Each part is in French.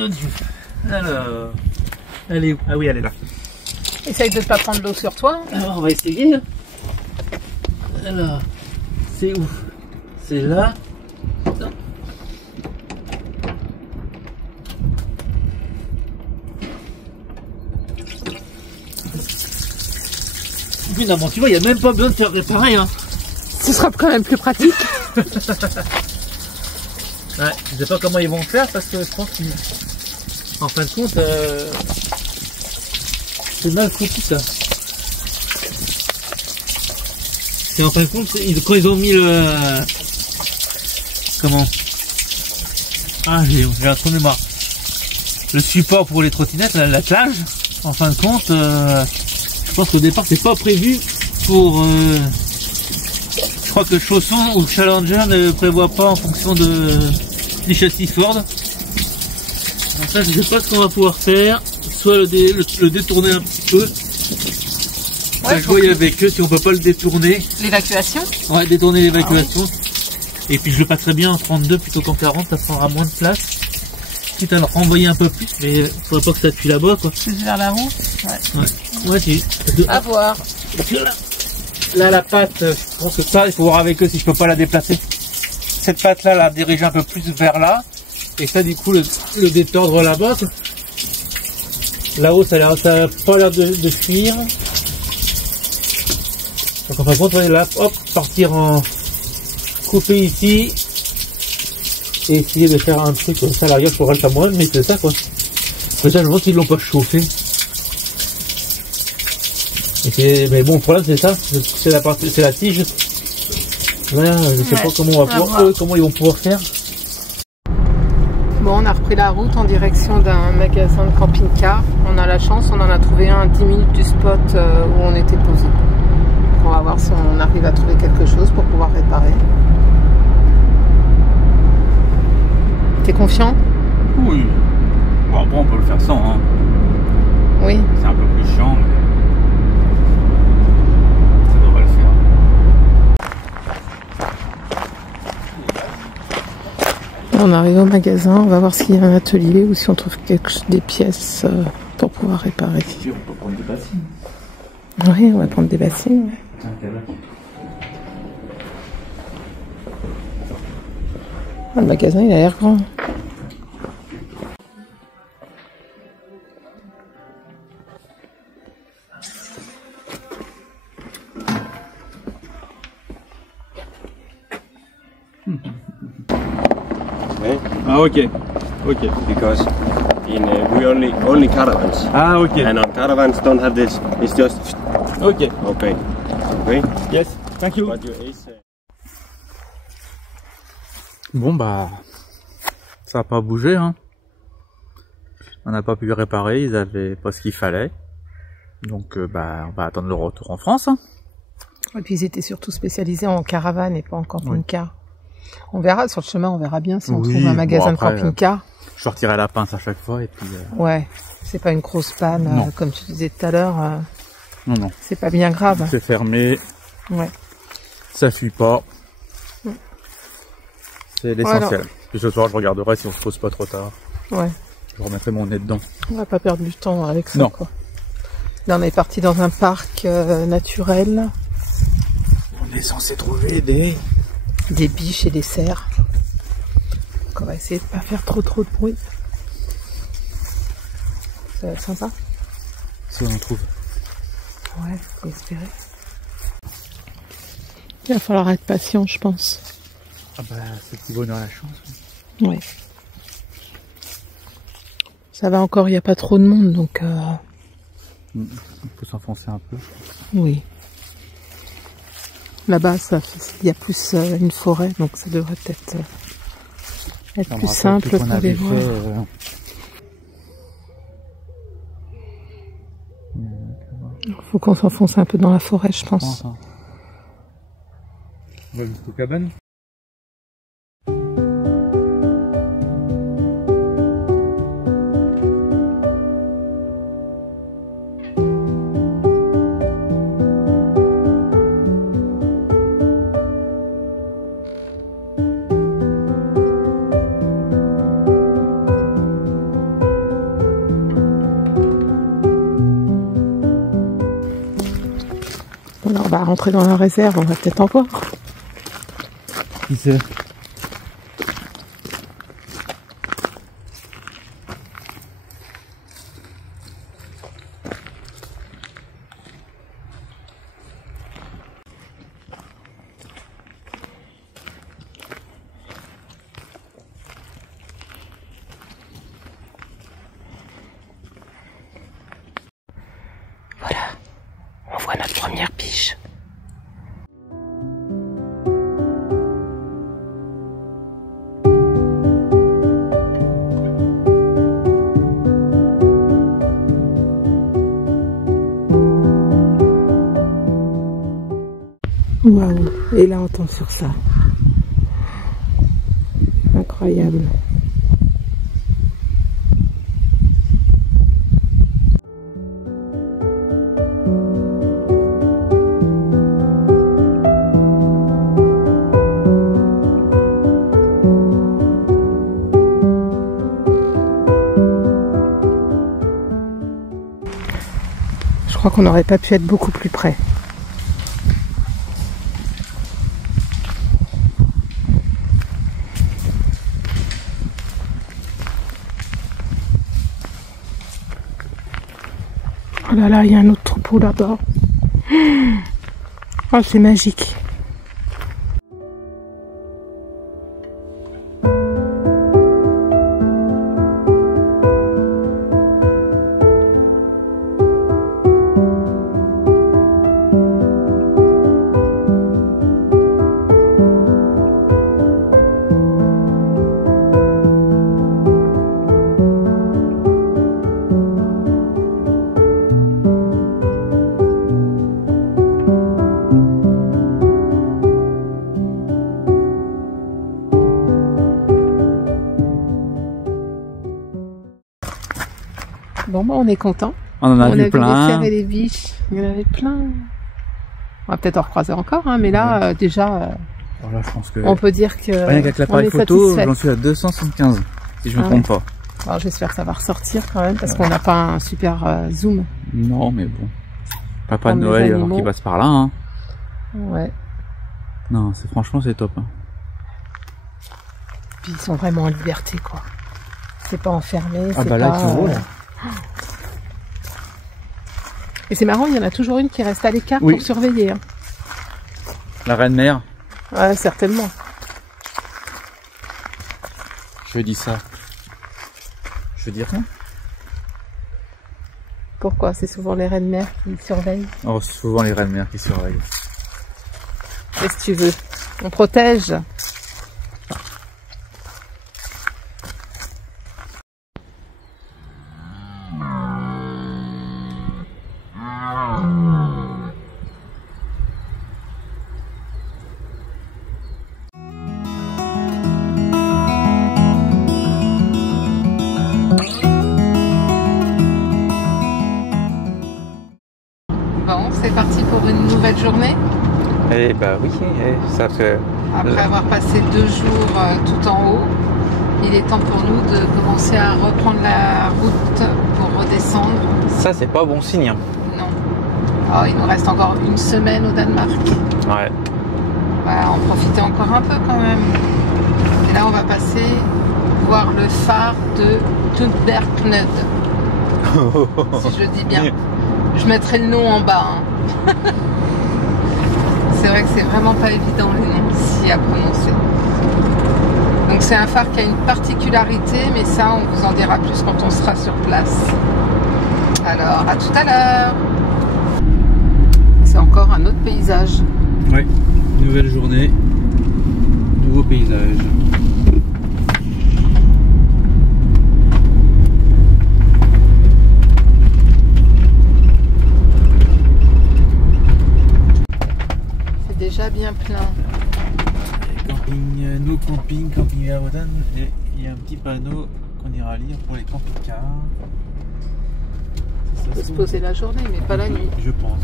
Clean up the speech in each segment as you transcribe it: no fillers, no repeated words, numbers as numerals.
de Dieu. Alors, elle est où? Ah oui, elle est là. Essaye de ne pas prendre l'eau sur toi. Alors, on va essayer. Alors, c'est où? C'est là. Non. Finalement, tu vois, il n'y a même pas besoin de faire réparer. Hein. Ce sera quand même plus pratique. Ouais, je sais pas comment ils vont faire parce que je pense qu'en fin de compte, c'est mal foutu ça. Et en fin de compte, quand ils ont mis le... Comment? Ah, j'ai un trou de mémoire. Le support pour les trottinettes, l'attelage, en fin de compte, je pense qu'au départ, c'est pas prévu pour... je crois que le chausson ou le Challenger ne prévoit pas en fonction du châssis Ford. Donc ça, je sais pas ce qu'on va pouvoir faire. Soit le détourner un petit peu. Ouais, je voyais avec eux si on peut pas le détourner. L'évacuation? Ouais, détourner l'évacuation. Ah ouais. Et puis je le passerai bien en 32 plutôt qu'en 40, ça prendra moins de place. Quitte à le renvoyer un peu plus, mais il faudrait pas que ça tue là-bas quoi. Plus vers la roue? Ouais. Ouais, à voir. Là, la patte, je pense que ça, il faut voir avec eux si je peux pas la déplacer. Cette patte-là, la diriger un peu plus vers là. Et ça, du coup, le détordre là-bas. Là-haut, ça a pas l'air de fuir. Donc, en fin de compte, là, hop, partir en couper ici. Et essayer de faire un truc comme ça. À l'arrière, je pourrais le faire moi-même, mais c'est ça, quoi. Déjà, je pense qu'ils l'ont pas chauffé. Mais bon, le problème c'est ça, c'est la tige. Là, je sais pas comment on va pouvoir, comment ils vont pouvoir faire. Bon, on a repris la route en direction d'un magasin de camping-car. On a la chance, on en a trouvé un à 10 minutes du spot où on était posé. On va voir si on arrive à trouver quelque chose pour pouvoir réparer. T'es confiant? Oui. Bon, on peut le faire sans. Hein. Oui. C'est un peu plus chiant, mais... On arrive au magasin, on va voir s'il y a un atelier ou si on trouve des pièces pour pouvoir réparer. On peut prendre des bassines. Oui, on va prendre des bassines. Ouais. Ah, le magasin, il a l'air grand. Ah ok. Because we only caravans. Ah ok. And on caravans don't have this. It's just Ok. okay. Okay. Yes. Thank you. But your ace. Bon bah, ça n'a pas bougé hein. On n'a pas pu réparer, ils avaient pas ce qu'il fallait. Donc bah on va attendre le retour en France. Hein. Et puis ils étaient surtout spécialisés en caravane et pas en camping-car. Oui. On verra sur le chemin, on verra bien si on trouve un magasin de camping-car. Je sortirai la pince à chaque fois et puis. Ouais, c'est pas une grosse panne comme tu disais tout à l'heure. Non. C'est pas bien grave. C'est fermé. Ouais. Ça fuit pas. C'est l'essentiel. Puis ce soir, je regarderai si on se pose pas trop tard. Ouais. Je remettrai mon nez dedans. On va pas perdre du temps avec ça. Non. Quoi. Là, on est parti dans un parc naturel. On est censé trouver des biches et des cerfs. Donc on va essayer de pas faire trop de bruit. Ça va être sympa. Si on en trouve. Ouais, faut espérer. Il va falloir être patient, je pense. Ah bah, c'est petit bonheur à la chance. Oui. Ça va encore, il n'y a pas trop de monde, donc... On peut s'enfoncer un peu. Oui. Là-bas, il y a plus une forêt, donc ça devrait peut-être être plus simple pour les voir. Faut qu'on s'enfonce un peu dans la forêt, je pense. On va jusqu'aux cabanes. Alors, on va rentrer dans la réserve, on va peut-être en voir. Qui c'est? Voilà, on voit notre première biche. Waouh, et là on tombe sur ça. Incroyable. Je crois qu'on n'aurait pas pu être beaucoup plus près. Oh là là, il y a un autre troupeau là-bas. Oh, c'est magique. Bon, bah, on est content. On en a On vu a vu plein. les cerfs et les biches. Il y en avait plein. On va peut-être en recroiser encore, hein, mais là, déjà, Voilà, je pense que on peut dire que rien qu'avec on l'appareil est photo, satisfait. j'en suis à 275, si je me Ah trompe pas. Alors, j'espère que ça va ressortir quand même, parce qu'on n'a pas un super zoom. Non, mais bon. Papa Comme les Noël, alors animaux. qu'il passe par là, hein. Ouais. Non, franchement, c'est top. Hein. Puis ils sont vraiment en liberté, quoi. C'est pas enfermé. Ah c'est bah là, pas, ils sont beaux, là. Et c'est marrant, il y en a toujours une qui reste à l'écart Oui. pour surveiller. Hein. La reine mère, Ouais, certainement. je dis ça. Je dis rien. Pourquoi? C'est souvent les reines mères qui surveillent. Oh, c'est souvent les reines mères qui surveillent. Qu'est-ce que tu veux? On protège. Bon, c'est parti pour une nouvelle journée. Eh bah oui, ça fait... Après avoir passé 2 jours tout en haut, il est temps pour nous de commencer à reprendre la route pour redescendre. Ça, c'est pas bon signe. Non. Oh, il nous reste encore une semaine au Danemark. Ouais. On va en profiter encore un peu quand même. Et là, on va passer voir le phare de Tudberknud. Si je le dis bien. Je mettrai le nom en bas. Hein. C'est vrai que c'est vraiment pas évident les noms ici à prononcer. Donc c'est un phare qui a une particularité, mais ça on vous en dira plus quand on sera sur place. Alors à tout à l'heure. C'est encore un autre paysage. Ouais, nouvelle journée, nouveau paysage. C'est déjà bien plein. Camping, no camping, camping à Wodan, et il y a un petit panneau qu'on ira lire pour les camping-cars. On peut se poser la journée, mais pas la nuit. Je pense.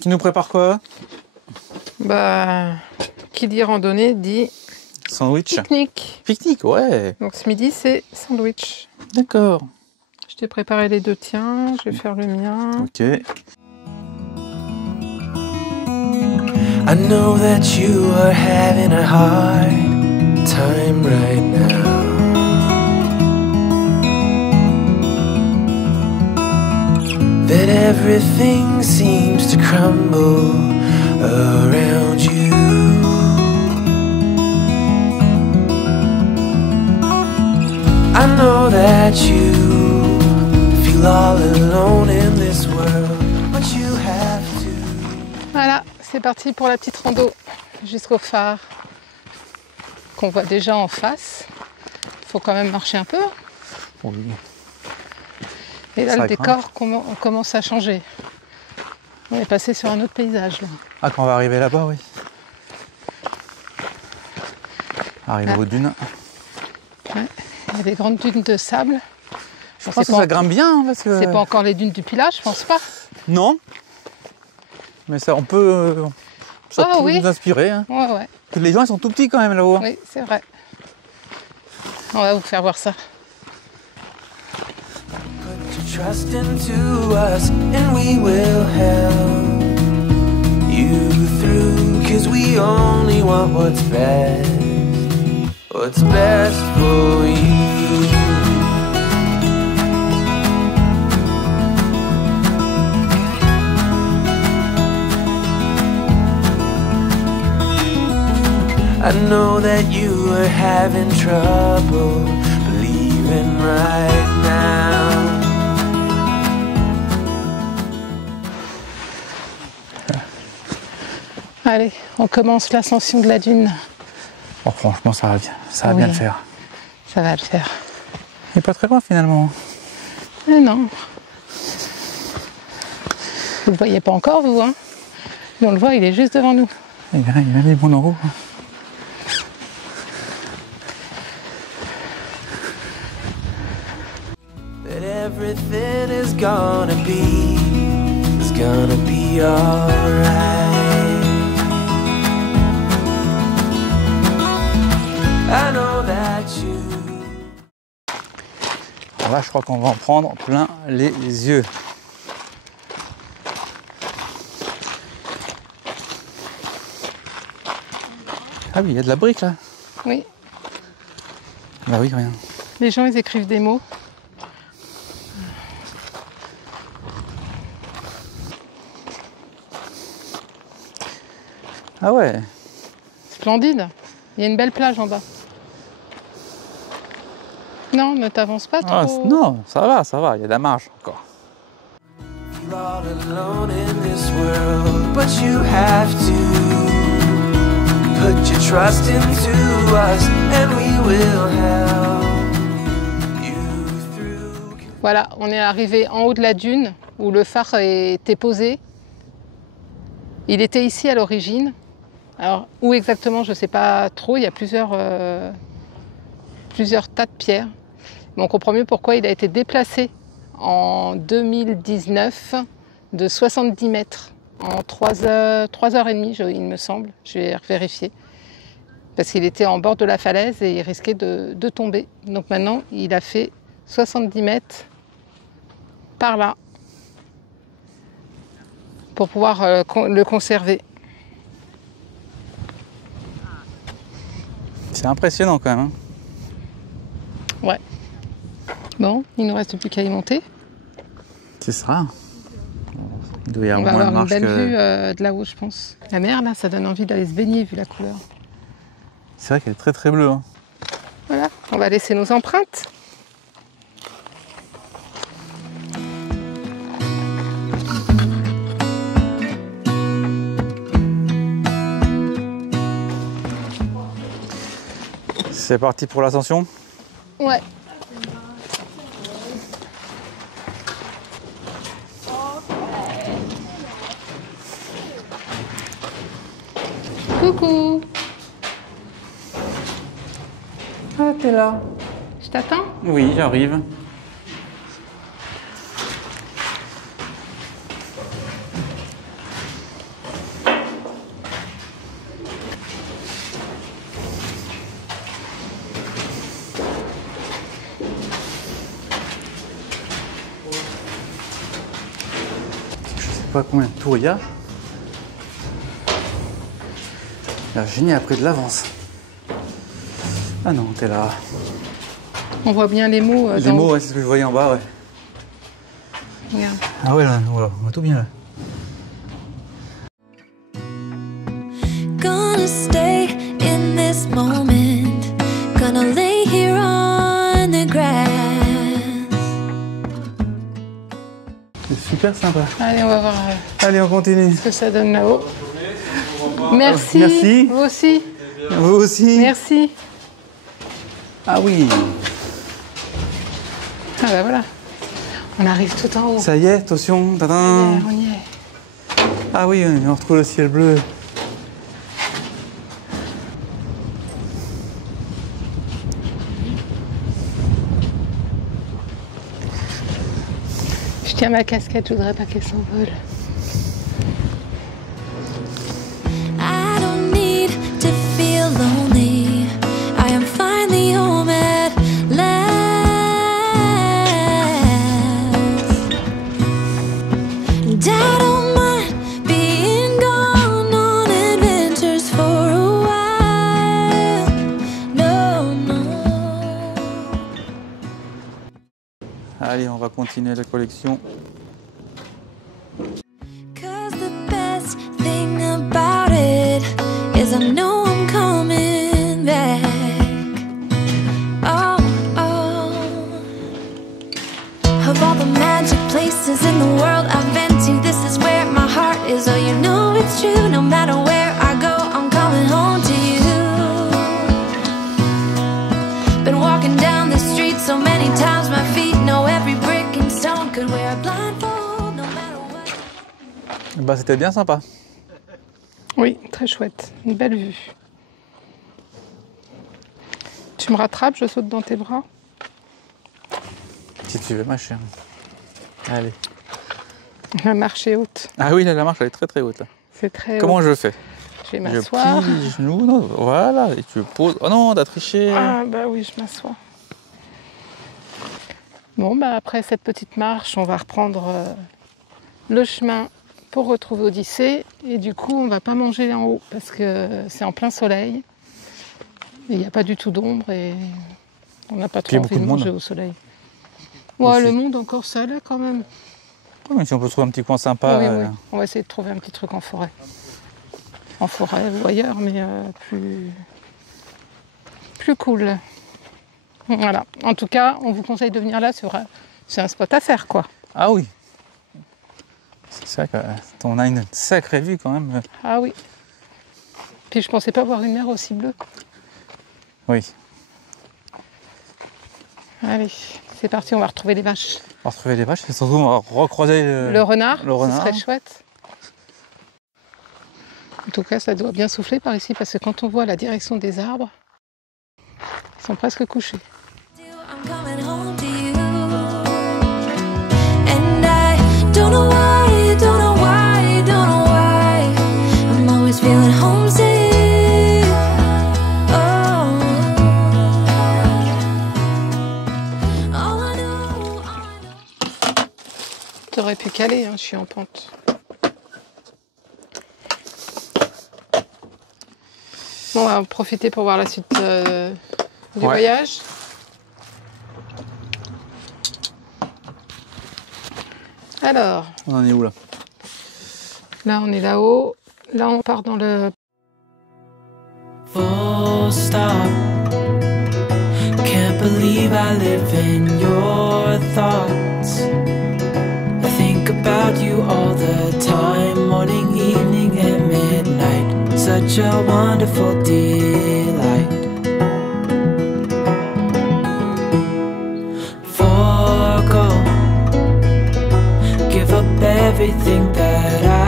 Tu nous prépares quoi? Bah, qui dit randonnée dit Sandwich. pique-nique. Pique-nique, ouais. Donc ce midi c'est sandwich. D'accord. Je t'ai préparé les deux tiens, je vais faire le mien. Ok. I know that you are having a hard time right now. That everything seems to crumble around you. I know that you feel all alone in this world, but you have to. Voilà, c'est parti pour la petite rando jusqu'au phare qu'on voit déjà en face. Faut quand même marcher un peu. Oui. Et là, Ça le craint. décor commence à changer. On est passé sur un autre paysage là. Ah, quand on va arriver là-bas, oui. Arriver Ah. aux dunes. Ouais. Il y a des grandes dunes de sable. Je pense que ça grimpe bien, hein, parce que... C'est pas encore les dunes du Pilat, je pense pas. Non. Mais ça, on peut... ça Ah, peut oui. nous inspirer. Hein. Ouais, ouais. Parce que les gens, ils sont tout petits quand même là-haut. Oui, c'est vrai. On va vous faire voir ça. Put your trust into us and we will help you through, 'cause we only want what's best for you. I know that you are having trouble believing right now. Allez, on commence l'ascension de la dune. Bon, franchement, ça va bien, Oui. bien le faire. Ça va le faire. Il n'est pas très loin finalement. Mais non. Vous le voyez pas encore, vous, hein? Mais on le voit, il est juste devant nous. Il a mis bon en haut. That everything is gonna be alright. I know that you. Alors là, je crois qu'on va en prendre plein les yeux. Ah oui, il y a de la brique là. Oui, Bah oui, rien. les gens, ils écrivent des mots. Ah ouais. Splendide. Il y a une belle plage en bas. Non, ne t'avance pas trop. Ah, non, ça va, il y a de la marge encore. You're all alone in this world, but you have to put your trust into us, and we will help you through. Voilà, on est arrivé en haut de la dune où le phare était posé. Il était ici à l'origine. Alors, où exactement, je ne sais pas trop. Il y a plusieurs tas de pierres. Mais on comprend mieux pourquoi il a été déplacé en 2019 de 70 mètres en 3 heures et demie, il me semble. Je vais vérifier. Parce qu'il était en bord de la falaise et il risquait de tomber. Donc maintenant, il a fait 70 mètres par là pour pouvoir le conserver. C'est impressionnant quand même. Hein. Ouais. Bon, il ne nous reste plus qu'à y monter. C'est ça. Il doit y On avoir va moins de avoir une marche belle que... vue de là-haut, je pense. La mer, là, ça donne envie d'aller se baigner vu la couleur. C'est vrai qu'elle est très très bleue. Hein. Voilà, on va laisser nos empreintes. C'est parti pour l'ascension. Ouais. Coucou. Ah, t'es là. Je t'attends? Oui, j'arrive. pas combien de tours il y a. Virginie a pris de l'avance. Ah non, t'es là. On voit bien les mots. Les mots, ouais, c'est ce que je voyais en bas, ouais. Regarde. Ah ouais, là, voilà, on voit tout bien là. Gonna stay in this moment. Gonna lay here on the grass. C'est super sympa. Allez, on va voir Allez, on continue. ce que ça donne là-haut. Merci. Merci. Vous aussi. Vous aussi. Merci. Ah oui. Ah bah voilà. On arrive tout en haut. Ça y est, attention. Tadam. On y est. Ah oui, on retrouve le ciel bleu. Je tiens ma casquette, je voudrais pas qu'elle s'envole. I don't need to feel lonely. I am finally home at last. And I don't mind being gone on adventures for a while. No, no. Allez, on va continuer la collection. Cause the best thing about it is I know I'm coming back. Oh, oh. Of all the magic places in the world I've been to, this is where my heart is. Oh, you know it's true. No matter where I go, I'm coming home to you. Been walking down the street so many times, my feet know every brick and stone. Could wear a blindfold no matter what. Bah, c'était bien sympa. Oui, très chouette. Une belle vue. Tu me rattrapes, je saute dans tes bras. Si tu veux, ma chère. Allez. La marche est haute. Ah oui, là, la marche, elle est très très haute. Là. C'est très Comment haut. je fais? Je vais Je m'asseoir. plie les genoux, non, voilà, et tu poses. Oh non, t'as triché. Ah bah oui, je m'assois. Bon, bah après cette petite marche, on va reprendre le chemin pour retrouver Odyssée. Et du coup, on va pas manger en haut parce que c'est en plein soleil. Il n'y a pas du tout d'ombre et on n'a pas Puis il y trop a envie beaucoup de de monde. manger au soleil. Ouais, Aussi. le monde encore ça là quand même. Oh, mais si on peut trouver un petit coin sympa. Oui, oui. On va essayer de trouver un petit truc en forêt. En forêt ou ailleurs, mais plus cool. Voilà. En tout cas, on vous conseille de venir là, c'est un spot à faire, quoi. Ah oui. C'est vrai qu'on a une sacrée vue quand même. Ah oui. Puis je pensais pas voir une mer aussi bleue. Oui. Allez, c'est parti, on va retrouver les vaches. On va retrouver les vaches et surtout on va recroiser Le renard, le renard. ce serait chouette. En tout cas, ça doit bien souffler par ici parce que quand on voit la direction des arbres, ils sont presque couchés. I'm coming home to you. And I don't know why, don't know why, don't know why. I'm always feeling homesick. Oh. All I know. T'aurais pu caler, hein, je suis en pente. Bon, on va en profiter pour voir la suite du voyage. Alors, On en est où là? là on est là-haut. Là on part dans le... Full stop. Can't believe I live in your thoughts. I think about you all the time, morning, evening, and midnight. Such a wonderful delight. Forgo, give up everything that I